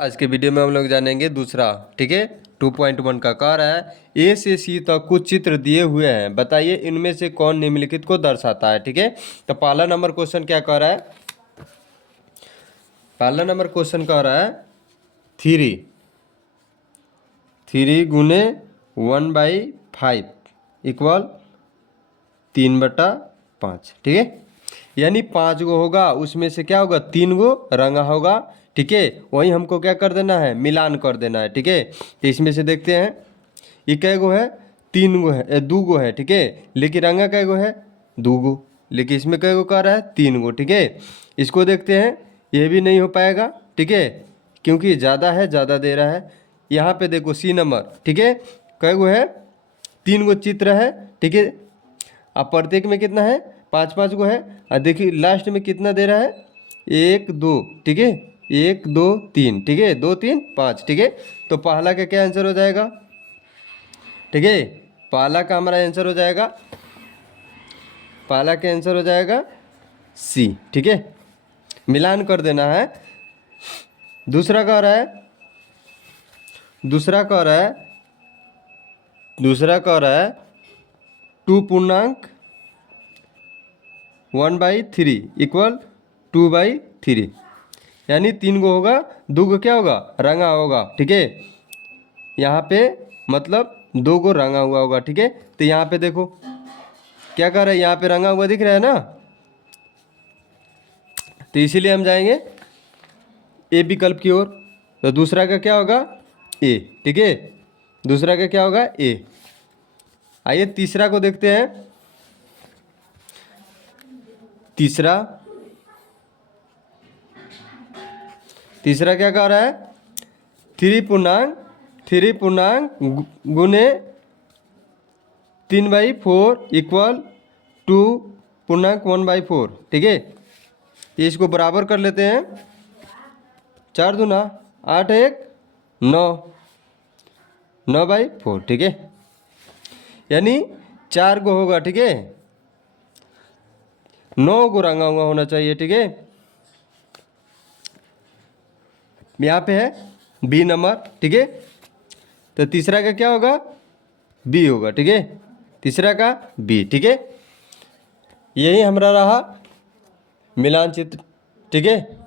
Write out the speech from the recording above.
आज के वीडियो में हम लोग जानेंगे दूसरा, ठीक है। 2.1 का कह रहा है ए से सी तक कुछ चित्र दिए हुए हैं, बताइए इनमें से कौन निम्नलिखित को दर्शाता है, ठीक है। तो पहला नंबर क्वेश्चन क्या कह रहा है, पहला नंबर क्वेश्चन कह रहा है 3 गुने 1/5 इक्वल 3/5, ठीक है। यानी 5 गो होगा, उसमें से क्या होगा 3 गो रंगा होगा, ठीक है। वही हमको क्या कर देना है, मिलान कर देना है, ठीक है। तो इसमें से देखते हैं ये कै गो है, 3 गो है, 2 गो है, ठीक है। लेकिन रंगा कै गो है, 2 गो। लेकिन इसमें कै गो कह रहा है 3 गो, ठीक है। इसको देखते हैं, ये भी नहीं हो पाएगा, ठीक है, क्योंकि ज़्यादा है, ज़्यादा दे रहा है। यहाँ पे देखो सी नंबर, ठीक है, कै गो है, 3 गो चित्र है, ठीक है। अब प्रत्येक में कितना है, 5-5 गो है। और देखिए लास्ट में कितना दे रहा है, 1 2, ठीक है, 1 2 3, ठीक है, 2 3 5, ठीक है। तो पहला का क्या आंसर हो जाएगा, ठीक है। पहला का हमारा आंसर हो जाएगा, पहला का आंसर हो जाएगा सी, ठीक है। मिलान कर देना है। दूसरा कह रहा है, दूसरा कह रहा है 2.1/3 इक्वल 2/3। यानी 3 गो होगा, 2 गो क्या होगा, रंगा होगा, ठीक है। यहाँ पे मतलब 2 गो रंगा हुआ होगा, ठीक है। तो यहाँ पे देखो क्या कर रहा है, यहाँ पे रंगा हुआ दिख रहा है ना, तो इसीलिए हम जाएंगे ए विकल्प की ओर। तो दूसरा का क्या होगा, ए, ठीक है। दूसरा का क्या होगा, ए। आइए तीसरा को देखते हैं। तीसरा क्या कह रहा है, 3 पूर्णांक गुने 3/4 इक्वल 2.1/4, ठीक है। ये इसको बराबर कर लेते हैं, 4 दूना 8 1 9, 9/4, ठीक है। यानी 4 गो होगा, ठीक है, 9 गो रंगा हुआ होना चाहिए, ठीक है। यहाँ पे है बी नंबर, ठीक है। तो तीसरा का क्या होगा, बी होगा, ठीक है। तीसरा का बी, ठीक है। यही हमारा रहा मिलान चित्र, ठीक है।